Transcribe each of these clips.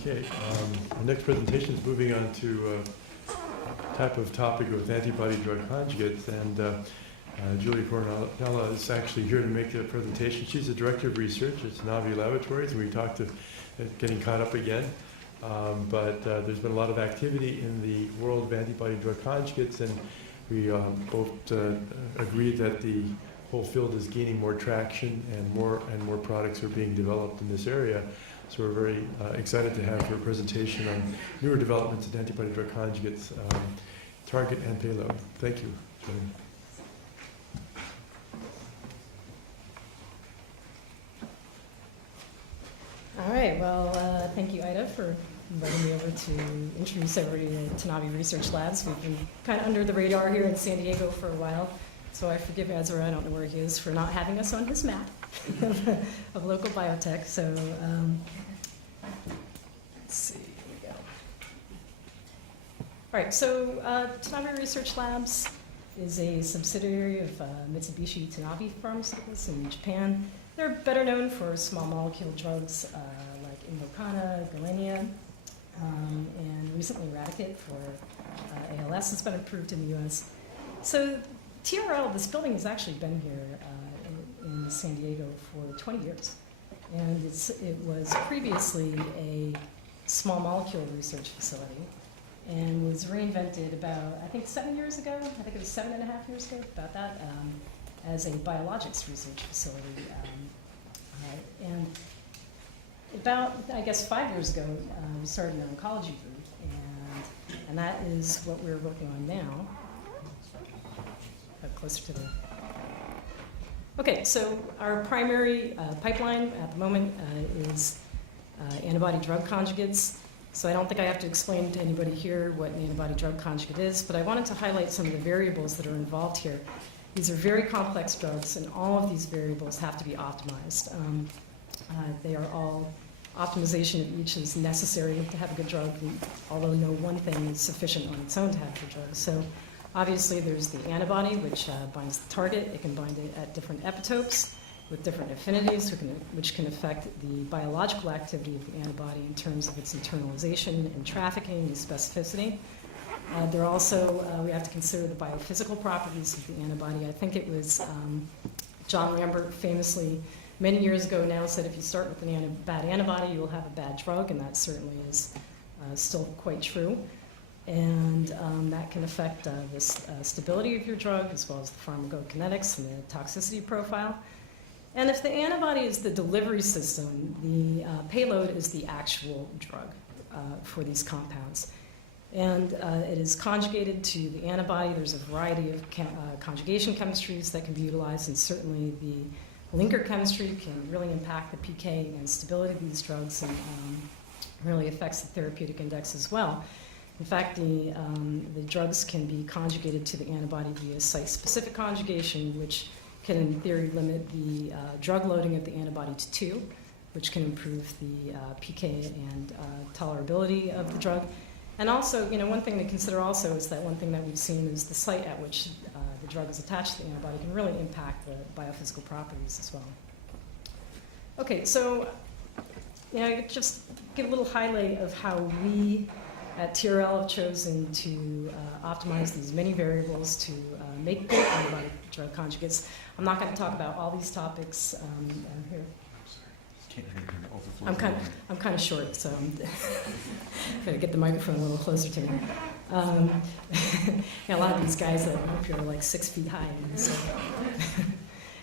Okay, our next presentation is moving on to type of topic with antibody-drug conjugates, and Julie Coronella is actually here to make the presentation. She's the director of research at Navi Laboratories, and we talked to getting caught up again. But there's been a lot of activity in the world of antibody-drug conjugates, and we both agreed that the whole field is gaining more traction, and more products are being developed in this area. So we're very excited to have her presentation on newer developments in antibody-drug conjugates, target and payload. Thank you, Julie. All right, well, thank you, Ida, for inviting me over to introduce everybody to Navi Research Labs. We've been kind of under the radar here in San Diego for a while, so I forgive Ezra, I don't know where he is, for not having us on his map of local biotech. So let's see, here we go. All right, so Navi Research Labs is a subsidiary of Mitsubishi Tanabe Pharmaceuticals in Japan. They're better known for small molecule drugs like Invokana, Gilenya, and recently Radicate for ALS has been approved in the US. So TRL, this building has actually been here in San Diego for 20 years. And it was previously a small molecule research facility and was reinvented about, I think, 7 years ago. I think it was 7.5 years ago, about that. As a biologics research facility. And about, I guess, 5 years ago, we started an oncology group, and that is what we're working on now. Closer to the... Okay, so our primary pipeline at the moment is antibody-drug conjugates. So I don't think I have to explain to anybody here what an antibody-drug conjugate is, but I wanted to highlight some of the variables that are involved here. These are very complex drugs, and all of these variables have to be optimized. They are all, optimization of each is necessary to have a good drug, although no one thing is sufficient on its own to have a good drug. So obviously there's the antibody, which binds the target. It can bind it at different epitopes with different affinities, which can affect the biological activity of the antibody in terms of its internalization and trafficking and specificity. There are also, we have to consider the biophysical properties of the antibody. I think it was John Lambert famously, many years ago now, said if you start with a bad antibody, you will have a bad drug, and that certainly is still quite true. And that can affect the stability of your drug, as well as the pharmacokinetics and the toxicity profile. And if the antibody is the delivery system, the payload is the actual drug for these compounds. And it is conjugated to the antibody. There's a variety of conjugation chemistries that can be utilized, and certainly the linker chemistry can really impact the PK and stability of these drugs, and really affects the therapeutic index as well. In fact, the drugs can be conjugated to the antibody via site-specific conjugation, which can, in theory, limit the drug loading of the antibody to 2, which can improve the PK and tolerability of the drug. And also, one thing to consider also is that one thing that we've seen is the site at which the drug is attached to the antibody can really impact the biophysical properties as well. Okay, so just give a little highlight of how we at TRL have chosen to optimize these many variables to make good antibody-drug conjugates. I'm not going to talk about all these topics here. I'm kind of short, so I'm going to get the microphone a little closer to me. A lot of these guys that are up here are like 6 feet high. So.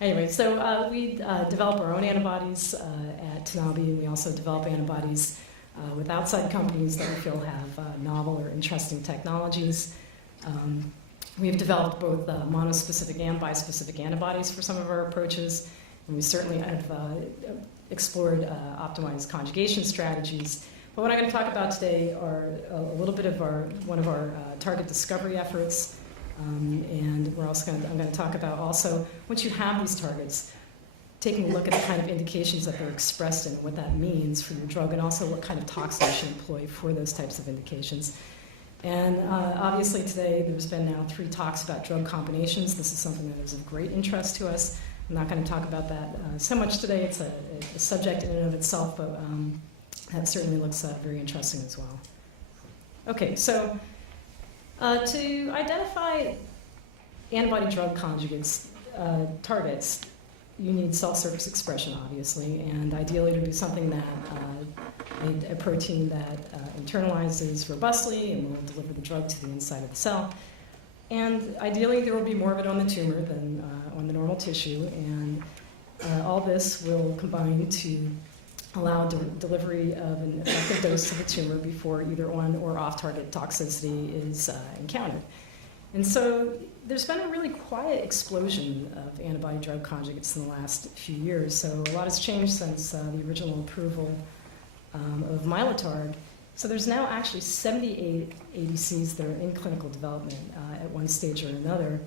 Anyway, so we develop our own antibodies at Tanabe, and we also develop antibodies with outside companies that we feel have novel or interesting technologies. We've developed both monospecific and bispecific antibodies for some of our approaches, and we certainly have explored optimized conjugation strategies. But what I'm going to talk about today are a little bit of one of our target discovery efforts, and I'm going to talk about also, once you have these targets, taking a look at the kind of indications that they're expressed in, and what that means for your drug, and also what kind of toxins you should employ for those types of indications. And obviously today there's been now 3 talks about drug combinations. This is something that is of great interest to us. I'm not going to talk about that so much today. It's a subject in and of itself, but that certainly looks very interesting as well. Okay, so to identify antibody-drug conjugates targets, you need cell surface expression, obviously, and ideally to be something that a protein that internalizes robustly and will deliver the drug to the inside of the cell. And ideally, there will be more of it on the tumor than on the normal tissue, and all this will combine to allow delivery of an effective dose to the tumor before either on or off-target toxicity is encountered. And so there's been a really quiet explosion of antibody-drug conjugates in the last few years. So a lot has changed since the original approval of Mylotarg. So there's now actually 78 ADCs that are in clinical development at one stage or another.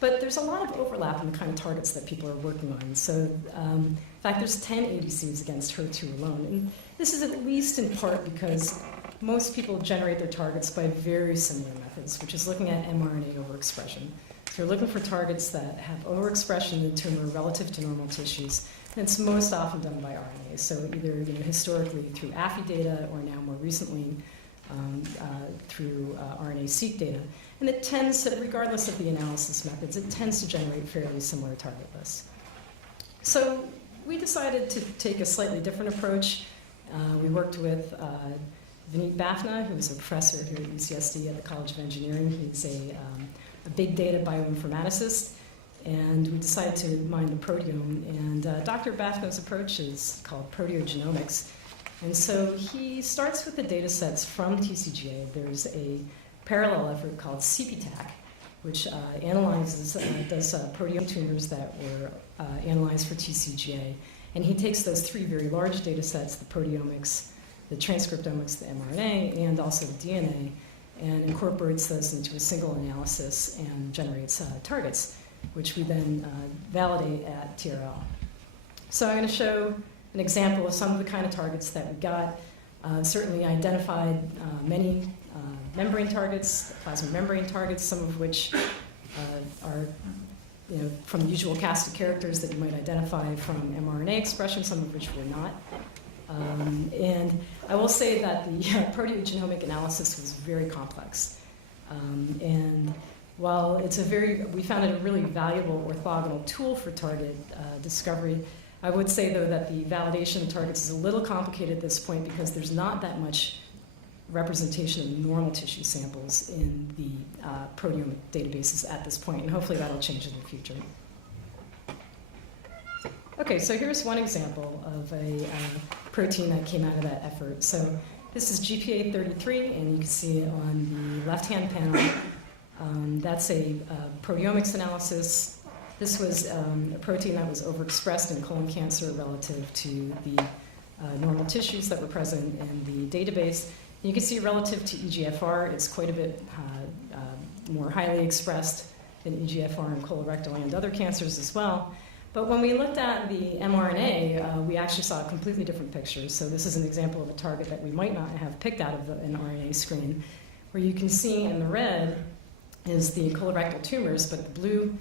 But there's a lot of overlap in the kind of targets that people are working on. So in fact, there's 10 ADCs against HER2 alone. And this is at least in part because most people generate their targets by very similar methods, which is looking at mRNA overexpression. So you're looking for targets that have overexpression in the tumor relative to normal tissues. And it's most often done by RNA. So either historically through AFI data or now more recently through RNA-seq data. And it tends to, regardless of the analysis methods, it tends to generate fairly similar target lists. So we decided to take a slightly different approach. We worked with Vineet Bafna, who's a professor here at UCSD at the College of Engineering. He's a big data bioinformaticist, and we decided to mine the proteome. And Dr. Bafna's approach is called proteogenomics. And so he starts with the data sets from TCGA. There's a parallel effort called CPTAC, which analyzes, does proteome tumors that were analyzed for TCGA. And he takes those three very large data sets, the proteomics, the transcriptomics, the mRNA, and also the DNA, and incorporates those into a single analysis and generates targets, which we then validate at TRL. So I'm going to show an example of some of the kind of targets that we got. Certainly identified many membrane targets, plasma membrane targets, some of which are from the usual cast of characters that you might identify from mRNA expression, some of which were not. And I will say that the proteogenomic analysis was very complex. And while we found it a really valuable orthogonal tool for target discovery, I would say, though, that the validation of targets is a little complicated at this point because there's not that much representation of normal tissue samples in the proteomic databases at this point, and hopefully that'll change in the future. Okay, so here's one example of a protein that came out of that effort. So this is GPA33, and you can see it on the left-hand panel. That's a proteomics analysis. This was a protein that was overexpressed in colon cancer relative to the normal tissues that were present in the database. And you can see relative to EGFR, it's quite a bit more highly expressed than EGFR in colorectal and other cancers as well. But when we looked at the mRNA, we actually saw a completely different picture. So this is an example of a target that we might not have picked out of an RNA screen, where you can see in the red is the colorectal tumors, but the blue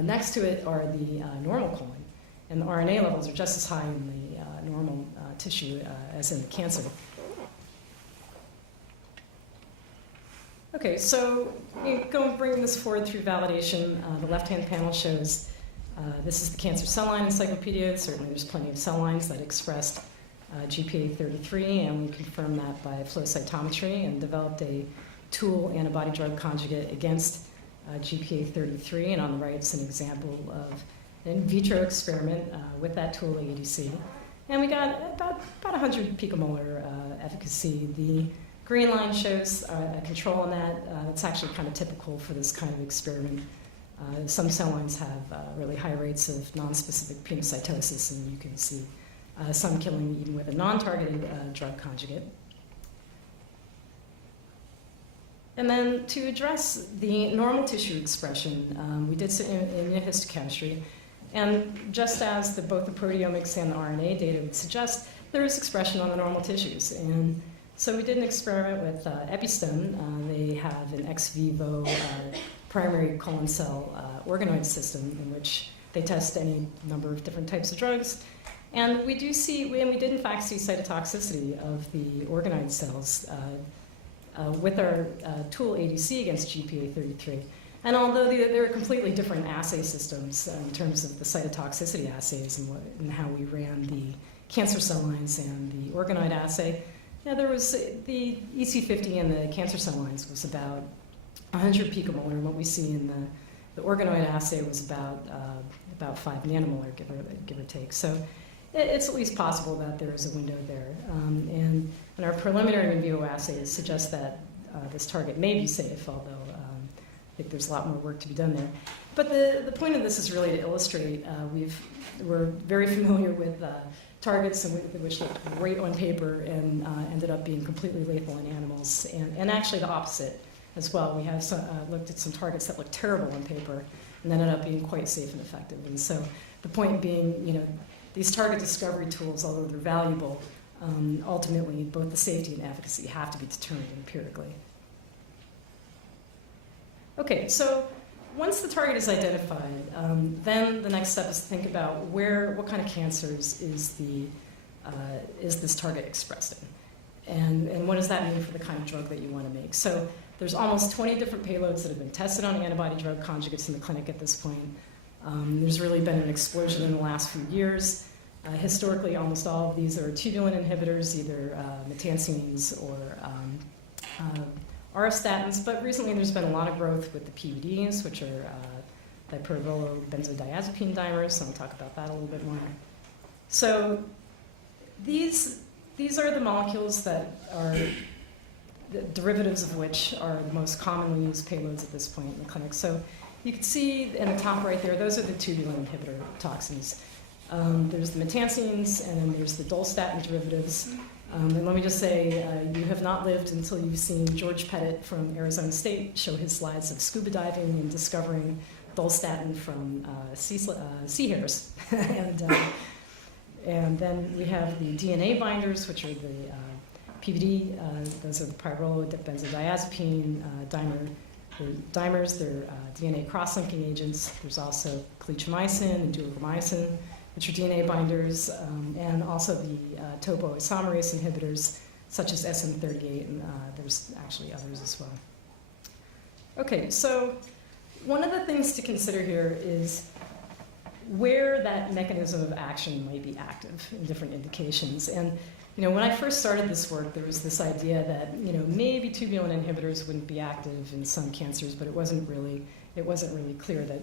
next to it are the normal colon. And the RNA levels are just as high in the normal tissue as in the cancer. Okay, so bringing this forward through validation, the left-hand panel shows this is the cancer cell line encyclopedia. Certainly there's plenty of cell lines that expressed GPA33, and we confirmed that by flow cytometry and developed a tool antibody-drug conjugate against GPA33. And on the right, it's an example of an in vitro experiment with that tool ADC. And we got about 100 picomolar efficacy. The green line shows a control on that. It's actually kind of typical for this kind of experiment. Some cell lines have really high rates of non-specific penocytosis, and you can see some killing even with a non-targeted drug conjugate. And then to address the normal tissue expression, we did some immunohistochemistry. And just as both the proteomics and the RNA data would suggest, there is expression on the normal tissues. And so we did an experiment with Epistone. They have an ex vivo primary colon cell organoid system in which they test any number of different types of drugs. And we do see, and we did in fact see cytotoxicity of the organoid cells with our tool ADC against GPA33. And although there are completely different assay systems in terms of the cytotoxicity assays and how we ran the cancer cell lines and the organoid assay, there was the EC50 and the cancer cell lines was about 100 picomolar, and what we see in the organoid assay was about 5 nanomolar, give or take. So it's at least possible that there is a window there. And our preliminary in vivo assays suggest that this target may be safe, although I think there's a lot more work to be done there. But the point of this is really to illustrate we're very familiar with targets which looked great on paper and ended up being completely lethal in animals, and actually the opposite as well. We have looked at some targets that looked terrible on paper and ended up being quite safe and effective. And so the point being, these target discovery tools, although they're valuable, ultimately both the safety and efficacy have to be determined empirically. Okay, so once the target is identified, then the next step is to think about what kind of cancers is this target expressed in, and what does that mean for the kind of drug that you want to make. So there's almost 20 different payloads that have been tested on antibody-drug conjugates in the clinic at this point. There's really been an explosion in the last few years. Historically, almost all of these are tubulin inhibitors, either methansines or auristatins, but recently there's been a lot of growth with the PBDs, which are dipyrrolobenzodiazepine dimers, so I'll talk about that a little bit more. So these are the molecules that are the derivatives of which are the most commonly used payloads at this point in the clinic. So you can see in the top right there, those are the tubulin inhibitor toxins. There's the methansines, and then there's the dolstatin derivatives. And let me just say, you have not lived until you've seen George Pettit from Arizona State show his slides of scuba diving and discovering dolstatin from sea hares. And then we have the DNA binders, which are the PBD. Those are the pyrrolobenzodiazepine dimers. They're DNA cross-linking agents. There's also cleatromycin and duocarmycin, which are DNA binders, and also the topoisomerase inhibitors, such as SM38, and there's actually others as well. Okay, so one of the things to consider here is where that mechanism of action might be active in different indications. And when I first started this work, there was this idea that maybe tubulin inhibitors wouldn't be active in some cancers, but it wasn't really clear that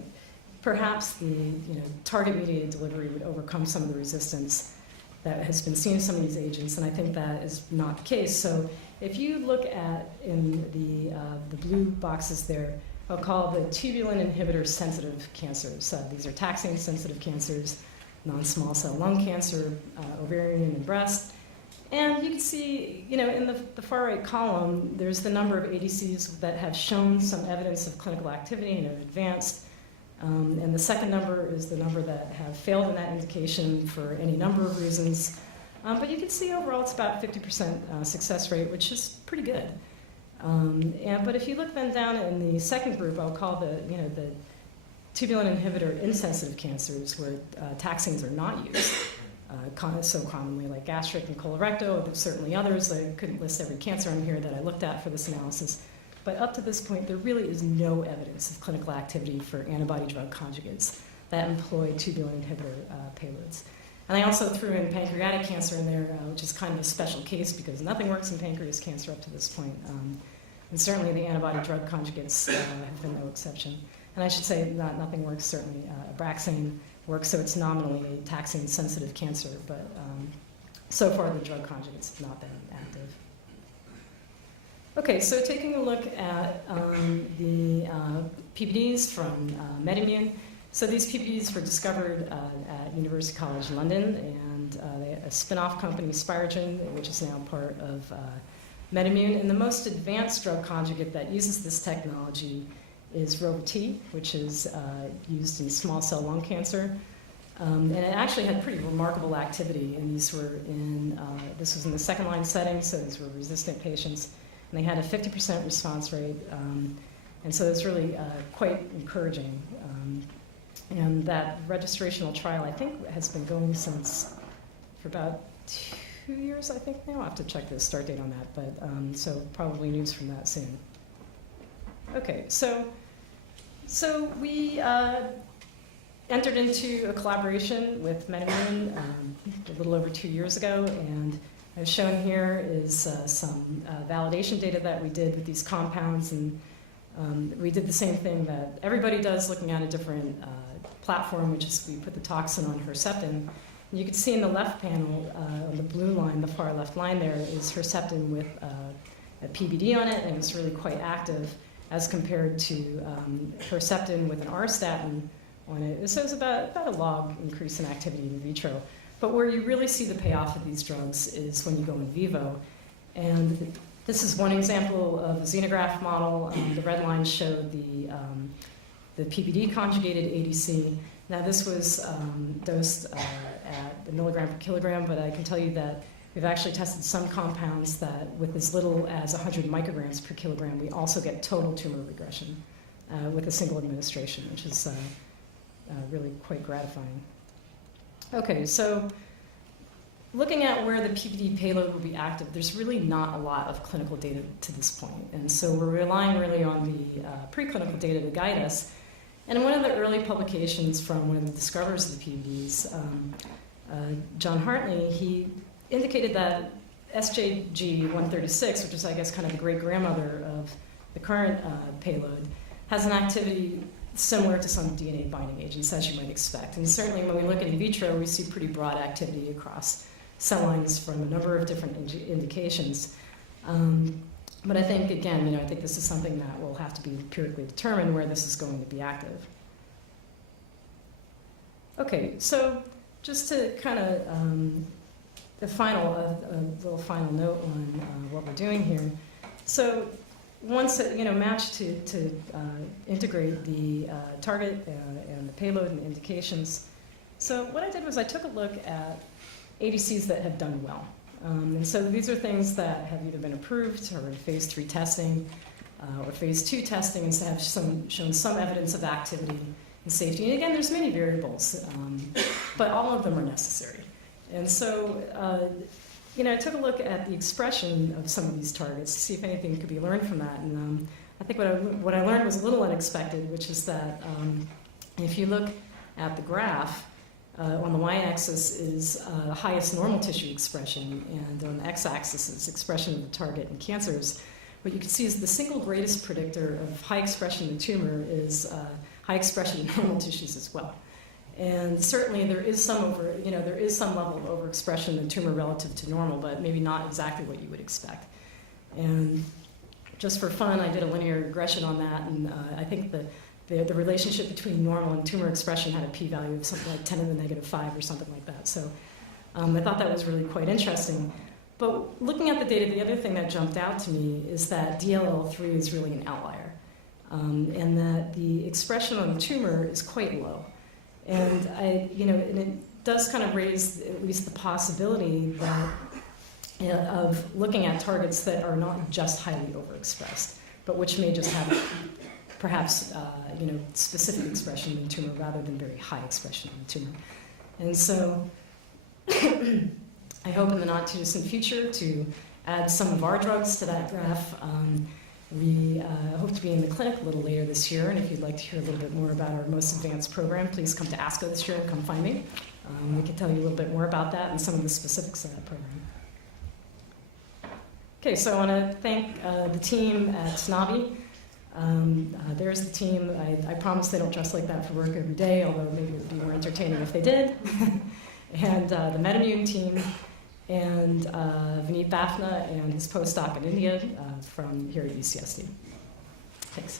perhaps the target-mediated delivery would overcome some of the resistance that has been seen in some of these agents, and I think that is not the case. So if you look at in the blue boxes there, I'll call the tubulin inhibitor-sensitive cancers. These are taxane-sensitive cancers, non-small cell lung cancer, ovarian and breast. And you can see, in the far right column, there's the number of ADCs that have shown some evidence of clinical activity and have advanced. And the second number is the number that have failed in that indication for any number of reasons. But you can see overall it's about 50% success rate, which is pretty good. But if you look then down in the second group, I'll call the tubulin inhibitor insensitive cancers, where taxanes are not used so commonly, like gastric and colorectal. There's certainly others. I couldn't list every cancer on here that I looked at for this analysis. But up to this point, there really is no evidence of clinical activity for antibody-drug conjugates that employ tubulin inhibitor payloads. And I also threw in pancreatic cancer in there, which is kind of a special case because nothing works in pancreas cancer up to this point. And certainly the antibody-drug conjugates have been no exception. And I should say nothing works, certainly Abraxane works, so it's nominally a taxane-sensitive cancer, but so far the drug conjugates have not been active. Okay, so taking a look at the PBDs from MedImmune. So these PBDs were discovered at University College London, and a spin-off company, Spirogen, which is now part of MedImmune. And the most advanced drug conjugate that uses this technology is Rova-T, which is used in small cell lung cancer. And it actually had pretty remarkable activity, and these were this was in the second line setting, so these were resistant patients. And they had a 50% response rate, and so it's really quite encouraging. And that registrational trial, I think, has been going since for about 2 years, I think now. I'll have to check the start date on that, but so probably news from that soon. Okay, so we entered into a collaboration with MetaMoon a little over 2 years ago, and as shown here is some validation data that we did with these compounds, and we did the same thing that everybody does, looking at a different platform, which is we put the toxin on Herceptin. And you can see in the left panel, on the blue line, the far left line there, is Herceptin with a PBD on it, and it's really quite active as compared to Herceptin with an R-statin on it. So it's about a log increase in activity in vitro. But where you really see the payoff of these drugs is when you go in vivo. And this is one example of a xenograft model. The red line showed the PBD conjugated ADC. Now this was dosed at the milligram per kilogram, but I can tell you that we've actually tested some compounds that with as little as 100 micrograms per kilogram, we also get total tumor regression with a single administration, which is really quite gratifying. Okay, so looking at where the PBD payload will be active, there's really not a lot of clinical data to this point. And so we're relying really on the preclinical data to guide us. And in one of the early publications from one of the discoverers of the PBDs, John Hartley, he indicated that SJG136, which is, I guess, kind of the great-grandmother of the current payload, has an activity similar to some DNA binding agents, as you might expect. And certainly when we look at in vitro, we see pretty broad activity across cell lines from a number of different indications. But I think, again, I think this is something that will have to be empirically determined where this is going to be active. Okay, so just to kind of a little final note on what we're doing here. So once matched to integrate the target and the payload and the indications. So what I did was I took a look at ADCs that have done well. And so these are things that have either been approved or in phase 3 testing or phase 2 testing, and so have shown some evidence of activity and safety. And again, there's many variables, but all of them are necessary. And so I took a look at the expression of some of these targets to see if anything could be learned from that. And I think what I learned was a little unexpected, which is that if you look at the graph, on the y-axis is highest normal tissue expression, and on the x-axis is expression of the target in cancers. What you can see is the single greatest predictor of high expression in the tumor is high expression in normal tissues as well. And certainly there is some level of overexpression in the tumor relative to normal, but maybe not exactly what you would expect. And just for fun, I did a linear regression on that, and I think the relationship between normal and tumor expression had a p-value of something like 10 to the -5 or something like that. So I thought that was really quite interesting. But looking at the data, the other thing that jumped out to me is that DLL3 is really an outlier, and that the expression on the tumor is quite low. And and it does kind of raise at least the possibility that of looking at targets that are not just highly overexpressed, but which may just have perhaps specific expression in the tumor rather than very high expression in the tumor. And so I hope in the not too distant future to add some of our drugs to that graph. We hope to be in the clinic a little later this year, and if you'd like to hear a little bit more about our most advanced program, please come to ASCO this year and come find me. We can tell you a little bit more about that and some of the specifics of that program. Okay, so I want to thank the team at SNABI. There's the team. I promise they don't dress like that for work every day, although maybe it would be more entertaining if they did. And the MetaMoon team, and Vineet Bafna and his postdoc in India from here at UCSD. Thanks.